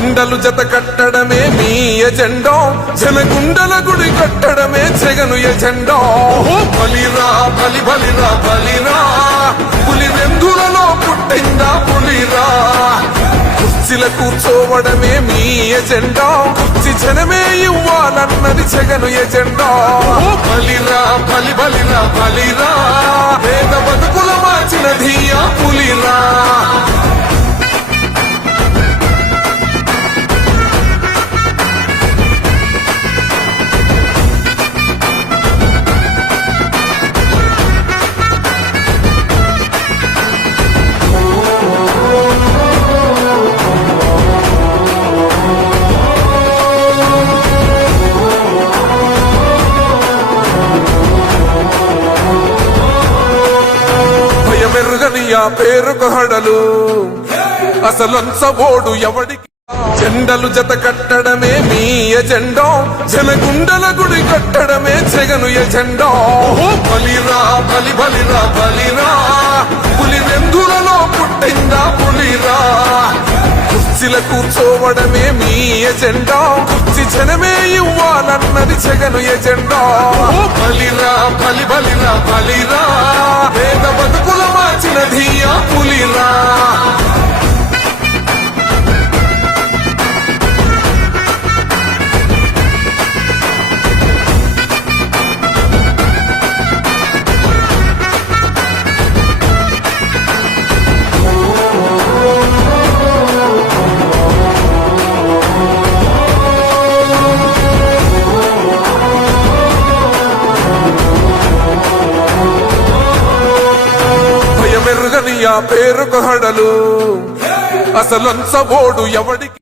జెండలు జత కట్టడమే మీ ఎజెండా, జనగుండల గుడి కట్టడమే జగను ఎజెండా. బలిరా బలి బలిరా బలిరా, పులి వెందులలో పుట్టిందా పులిరా. కుర్చీల కూర్చోవడమే మీ ఎజెండా, కుర్చీ జనమే ఇవ్వాలన్నది జగను ఎజెండా. బలిరా బలి బలిరా బలిరా, పేద బతుకుల మార్చిన ధీయా పులిరా. మెరుగనియా పేరుకు హడలు, అసలంచబోడు ఎవడికి. జెండలు జత కట్టడమే మీ ఎజెండా, జనగుండల గుడి కట్టడమే జగను ఎజెండా. బలిరా బలి బలిరా బలిరా, పులి వెందులలో పుట్టిందా పులిరా. కుర్చీల కూర్చోవడమే మీ ఎజెండా, కుర్చీ జనమే ఇవ్వాలన్నది జగను ఎజెండా. బలిరా బలి బలిరా బలిరా, పేద బతుకుల మార్చిన ధీయా పులిరా. మెరుగనియా పేరుకు హడలు, అసలంచబోడు ఎవడికి.